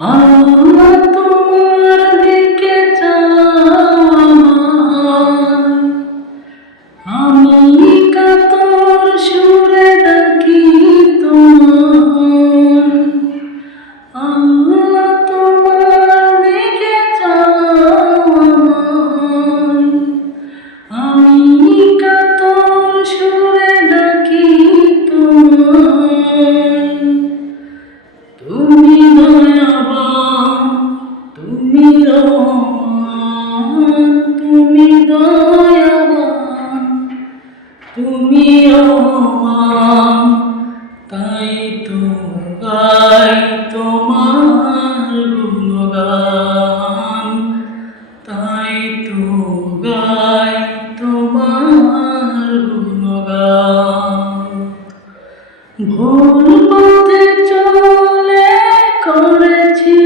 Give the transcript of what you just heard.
আল্লাহ তোমার দিকে চালায়, আমি কাতর সুরে ডাকি তোমার। আল্লাহ তোমার দিকে চালায়, আমি কাতর সুরে ডাকি তোমার। তুমি দয়াবান, তুমি রহমান, তুমি দয়াবান, তুমি রহমান, তাই তো গাই তোমার গুণগান, তাই তো গাই তোমার গুণগান। ভুল পথে চলে করেছি